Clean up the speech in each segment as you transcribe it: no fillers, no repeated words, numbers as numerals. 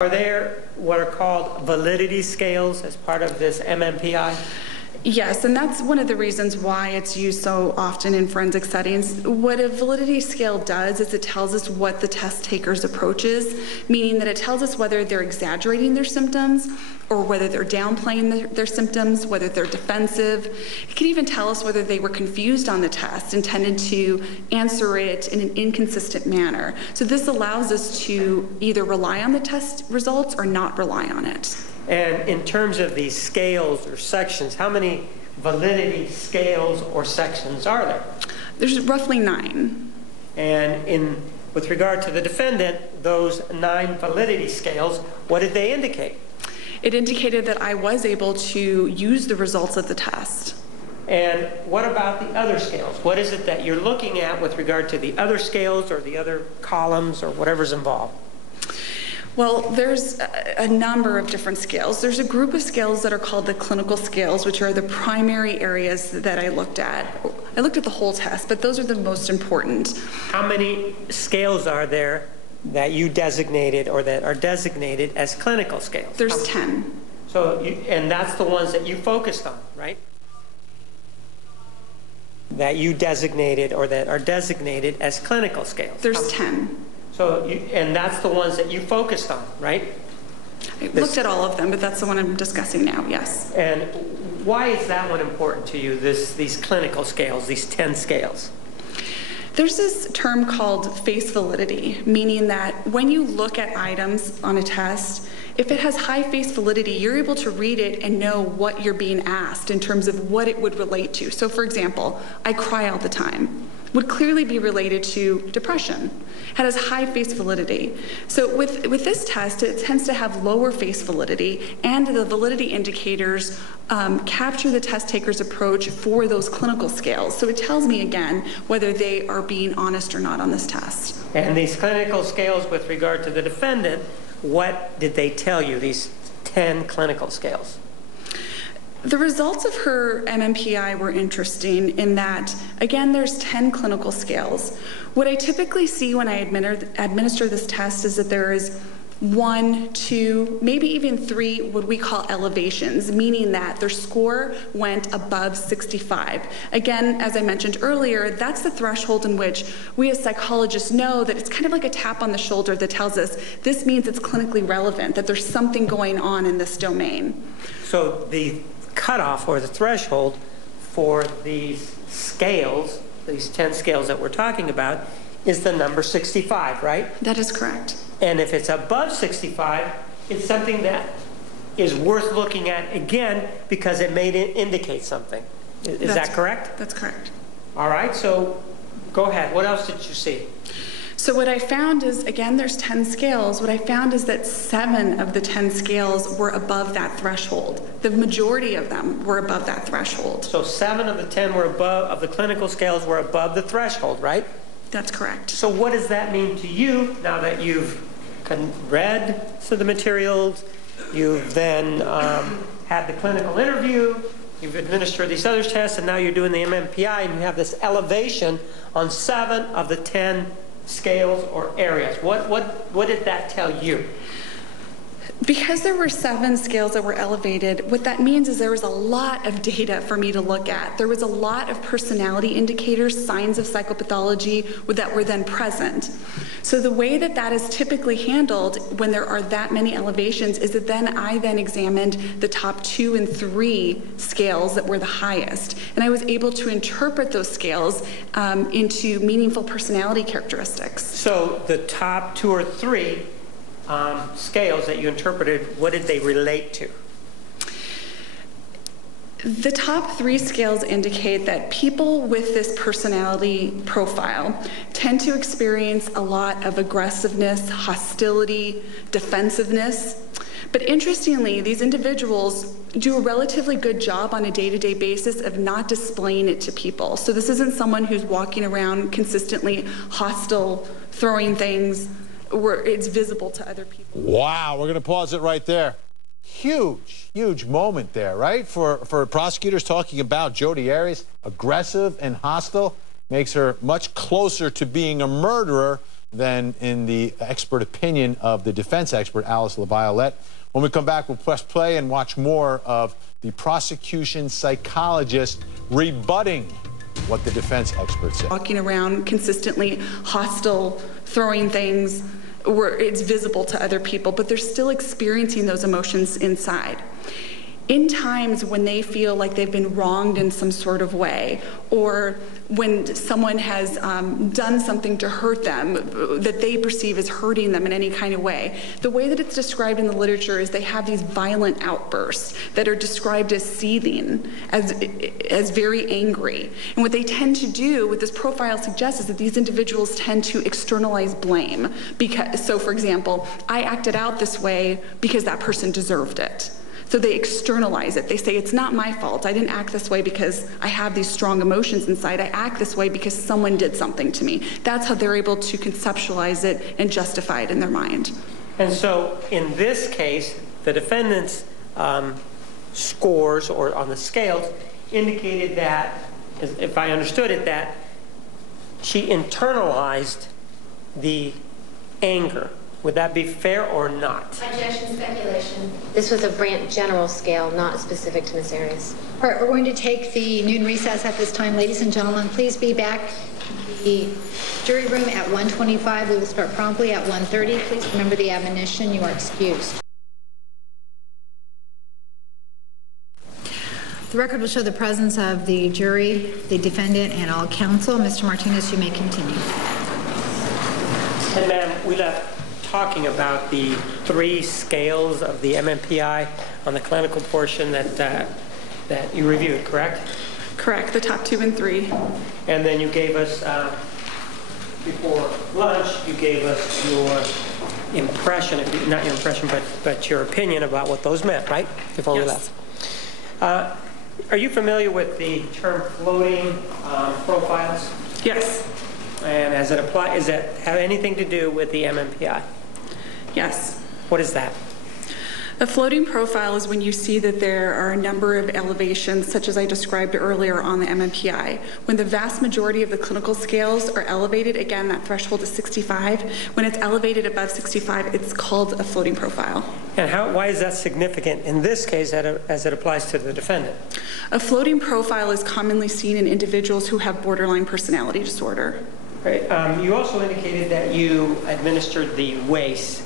Are there what are called validity scales as part of this MMPI? Yes, and that's one of the reasons why it's used so often in forensic settings. What a validity scale does is it tells us what the test taker's approach is, meaning that it tells us whether they're exaggerating their symptoms or whether they're downplaying their symptoms, whether they're defensive. It can even tell us whether they were confused on the test, intended to answer it in an inconsistent manner. So this allows us to either rely on the test results or not rely on it. And in terms of these scales or sections, how many validity scales or sections are there? There's roughly 9. And with regard to the defendant, those 9 validity scales, what did they indicate? It indicated that I was able to use the results of the test. And what about the other scales? What is it that you're looking at with regard to the other scales or the other columns or whatever's involved? Well, there's a number of different scales. There's a group of scales that are called the clinical scales, which are the primary areas that I looked at. I looked at the whole test, but those are the most important. How many scales are there that you designated or that are designated as clinical scales? There's 10. So, and that's the ones that you focused on, right? That you designated or that are designated as clinical scales. There's 10. So, and that's the ones that you focused on, right? I looked at all of them, but that's the one I'm discussing now, yes. And why is that one important to you, these clinical scales, these 10 scales? There's this term called face validity, meaning that when you look at items on a test, if it has high face validity, you're able to read it and know what you're being asked in terms of what it would relate to. So for example, I cry all the time would clearly be related to depression. It has high face validity. So with this test, it tends to have lower face validity, and the validity indicators capture the test taker's approach for those clinical scales. So it tells me, again, whether they are being honest or not on this test. And these clinical scales with regard to the defendant, what did they tell you, these 10 clinical scales? The results of her MMPI were interesting in that, again, there's 10 clinical scales. What I typically see when I administer this test is that there is 1, 2, maybe even 3 what we call elevations, meaning that their score went above 65. Again, as I mentioned earlier, that's the threshold in which we as psychologists know that it's kind of like a tap on the shoulder that tells us this means it's clinically relevant, that there's something going on in this domain. So the cutoff or the threshold for these scales, these 10 scales that we're talking about, is the number 65, right? That is correct. And if it's above 65, it's something that is worth looking at again because it may indicate something. Is that correct? That's correct. All right, so go ahead. What else did you see? So what I found is, again, there's 10 scales. What I found is that 7 of the 10 scales were above that threshold. The majority of them were above that threshold. So 7 of the 10 were above, of the clinical scales were above the threshold, right? That's correct. So what does that mean to you now that you've read some of the materials, you've then had the clinical interview, you've administered these other tests, and now you're doing the MMPI, and you have this elevation on 7 of the 10 scales or areas. What did that tell you? Because there were 7 scales that were elevated, what that means is there was a lot of data for me to look at. There was a lot of personality indicators, signs of psychopathology that were then present. So the way that that is typically handled when there are that many elevations is that I then examined the top 2 and 3 scales that were the highest. And I was able to interpret those scales into meaningful personality characteristics. So the top 2 or 3 scales that you interpreted, what did they relate to? The top 3 scales indicate that people with this personality profile tend to experience a lot of aggressiveness, hostility, defensiveness. But interestingly, these individuals do a relatively good job on a day-to-day basis of not displaying it to people. So this isn't someone who's walking around consistently hostile, throwing things, where it's visible to other people. Wow, we're going to pause it right there. Huge moment there, right? For prosecutors talking about Jodi Arias, aggressive and hostile, makes her much closer to being a murderer than in the expert opinion of the defense expert, Alice LaViolette. When we come back, we'll press play and watch more of the prosecution psychologist rebutting what the defense expert said. Walking around consistently hostile, throwing things where it's visible to other people, but they're still experiencing those emotions inside. In times when they feel like they've been wronged in some sort of way, or when someone has done something to hurt them that they perceive as hurting them in any kind of way, the way that it's described in the literature is they have these violent outbursts that are described as seething, as very angry. And what they tend to do, what this profile suggests, is that these individuals tend to externalize blame. So for example, I acted out this way because that person deserved it. So they externalize it. They say, it's not my fault. I didn't act this way because I have these strong emotions inside. I act this way because someone did something to me. That's how they're able to conceptualize it and justify it in their mind. And so in this case, the defendant's scores or on the scales indicated that, if I understood it, that she internalized the anger. Would that be fair or not? Objection, speculation. This was a Brandt general scale, not specific to Ms. Arias. All right, we're going to take the noon recess at this time. Ladies and gentlemen, please be back in the jury room at 1:25. We will start promptly at 1:30. Please remember the admonition. You are excused. The record will show the presence of the jury, the defendant, and all counsel. Mr. Martinez, you may continue. And ma'am, we left talking about the 3 scales of the MMPI on the clinical portion that you reviewed, correct? Correct, the top 2 and 3. And then you gave us, before lunch, you gave us your impression, not your impression, but your opinion about what those meant, right? Before we left. Are you familiar with the term floating profiles? Yes. And as it applies, does that have anything to do with the MMPI? Yes. What is that? A floating profile is when you see that there are a number of elevations, such as I described earlier on the MMPI. When the vast majority of the clinical scales are elevated, again, that threshold is 65. When it's elevated above 65, it's called a floating profile. And why is that significant in this case as it applies to the defendant? A floating profile is commonly seen in individuals who have borderline personality disorder. Right. You also indicated that you administered the WACE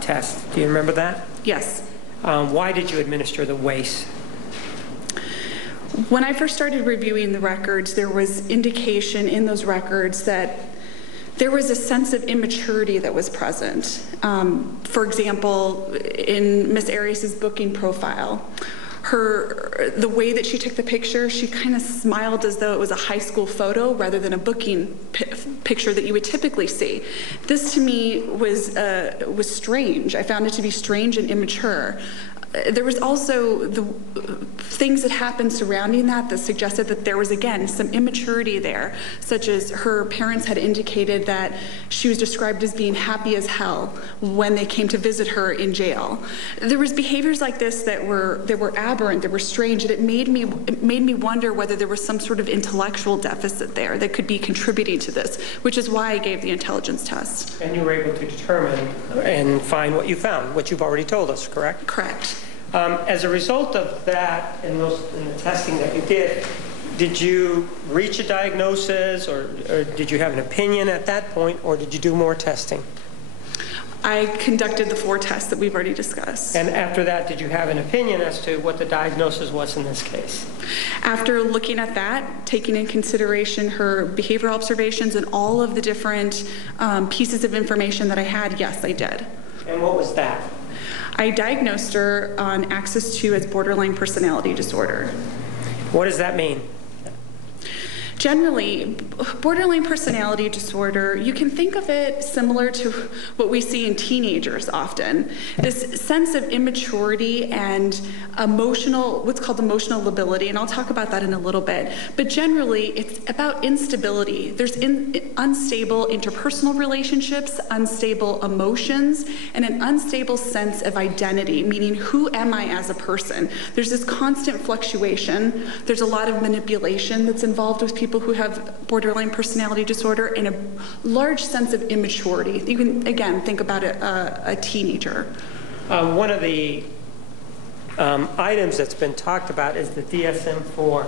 test. Do you remember that? Yes. Why did you administer the WACE? When I first started reviewing the records, there was indication in those records that there was a sense of immaturity that was present. For example, in Ms. Arias' booking profile, the way that she took the picture, she kind of smiled as though it was a high school photo rather than a booking picture that you would typically see. This to me was strange. I found it to be strange and immature. There was also the things that happened surrounding that suggested that there was, again, some immaturity there, such as her parents had indicated that she was described as being happy as hell when they came to visit her in jail. There was behaviors like this that were aberrant, that were strange, and it made me wonder whether there was some sort of intellectual deficit there that could be contributing to this, which is why I gave the intelligence test. And you were able to determine and find what you found, what you've already told us, correct? Correct. As a result of that and the testing that you did you reach a diagnosis or did you have an opinion at that point, or did you do more testing? I conducted the 4 tests that we've already discussed. And after that, did you have an opinion as to what the diagnosis was in this case? After looking at that, taking in consideration her behavioral observations and all of the different pieces of information that I had, yes, I did. And what was that? I diagnosed her on Axis 2 as borderline personality disorder. What does that mean? Generally, borderline personality disorder, you can think of it similar to what we see in teenagers often. This sense of immaturity and what's called emotional lability, and I'll talk about that in a little bit. But generally, it's about instability. There's unstable interpersonal relationships, unstable emotions, and an unstable sense of identity, meaning who am I as a person? There's this constant fluctuation. There's a lot of manipulation that's involved with people people who have borderline personality disorder and a large sense of immaturity. You can, again, think about a teenager. One of the items that's been talked about is the DSM-4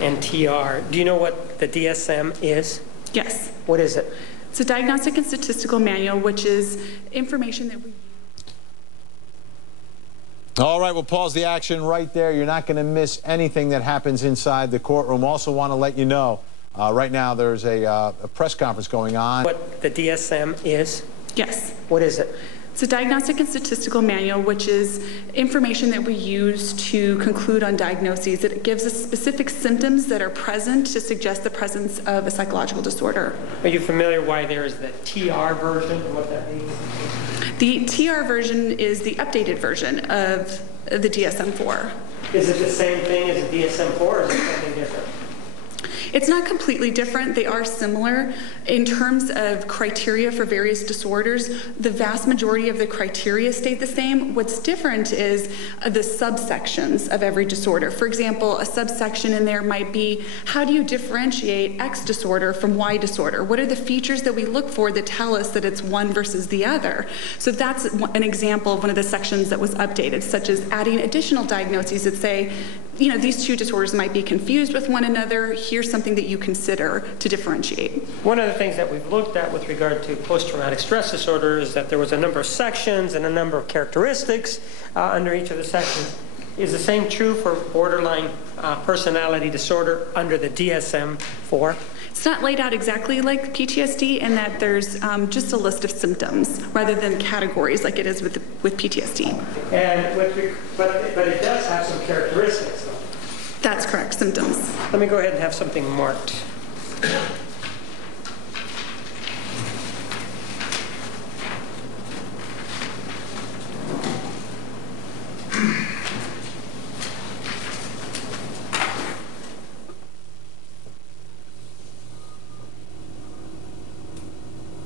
and TR. Do you know what the DSM is? Yes. What is it? It's a diagnostic and statistical manual, which is information that we use. All right, we'll pause the action right there. You're not going to miss anything that happens inside the courtroom. Also want to let you know, right now there's a press conference going on. What the DSM is? Yes. What is it? It's a diagnostic and statistical manual, which is information that we use to conclude on diagnoses. It gives us specific symptoms that are present to suggest the presence of a psychological disorder. Are you familiar why there is the TR version and what that means? The TR version is the updated version of the DSM-4. Is it the same thing as the DSM-4 or is it something different? It's not completely different. They are similar. In terms of criteria for various disorders, the vast majority of the criteria stayed the same. What's different is the subsections of every disorder. For example, a subsection in there might be, how do you differentiate X disorder from Y disorder? What are the features that we look for that tell us that it's one versus the other? So that's an example of one of the sections that was updated, such as adding additional diagnoses that say, you know, these two disorders might be confused with one another. Here's something that you consider to differentiate. One of the things that we've looked at with regard to post-traumatic stress disorder is that there was a number of sections and a number of characteristics under each of the sections. Is the same true for borderline personality disorder under the DSM-4? It's not laid out exactly like PTSD in that there's just a list of symptoms rather than categories like it is with PTSD. And but it does have some characteristics, though. That's correct, symptoms. Let me go ahead and have something marked.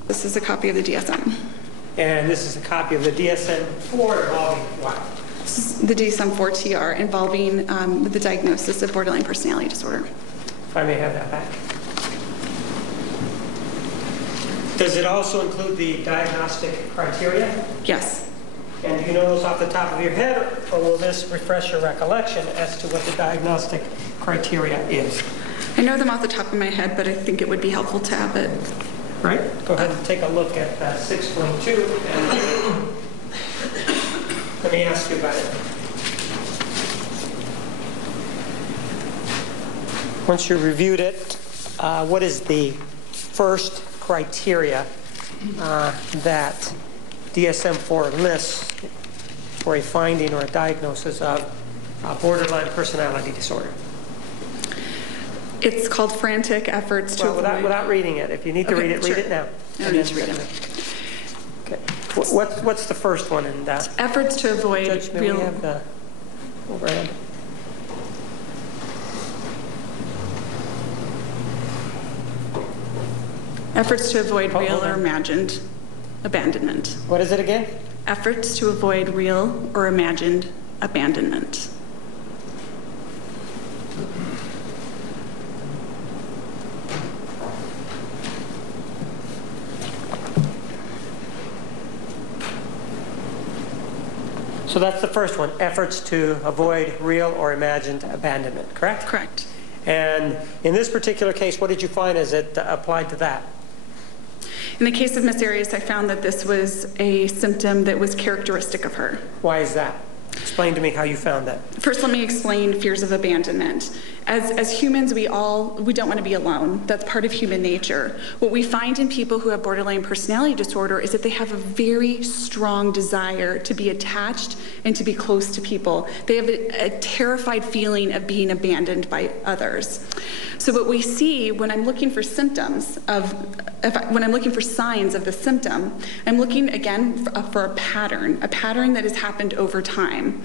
This is a copy of the DSM. And this is a copy of the DSM-4 involving what? This is the DSM-4 TR involving the diagnosis of borderline personality disorder. If I may have that back. Does it also include the diagnostic criteria? Yes. And do you know those off the top of your head, or will this refresh your recollection as to what the diagnostic criteria is? I know them off the top of my head, but I think it would be helpful to have it. Right. Go ahead and take a look at 6.2 and let me ask you about it. Once you reviewed it, what is the first criteria that DSM-4 lists for a finding or a diagnosis of borderline personality disorder? It's called frantic efforts to avoid... Without reading it. If you need to read it, sure. read it now. I don't need to read it. Okay. What's the first one in that? Efforts to avoid Judge, may we have the overhead? Efforts to avoid real or imagined abandonment. What is it again? Efforts to avoid real or imagined abandonment. So that's the first one, efforts to avoid real or imagined abandonment, correct? Correct. And in this particular case, what did you find as it applied to that? In the case of Miss Arias, I found that this was a symptom that was characteristic of her. Why is that? Explain to me how you found that. First, let me explain fears of abandonment. As humans, we don't want to be alone. That's part of human nature. What we find in people who have borderline personality disorder is that they have a very strong desire to be attached and to be close to people. They have a terrified feeling of being abandoned by others. So what we see when I'm looking for symptoms when I'm looking for signs of the symptom, I'm looking again for a pattern that has happened over time.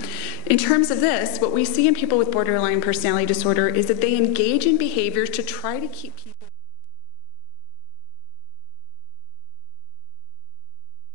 In terms of this, what we see in people with borderline personality disorder is that they engage in behaviors to try to keep people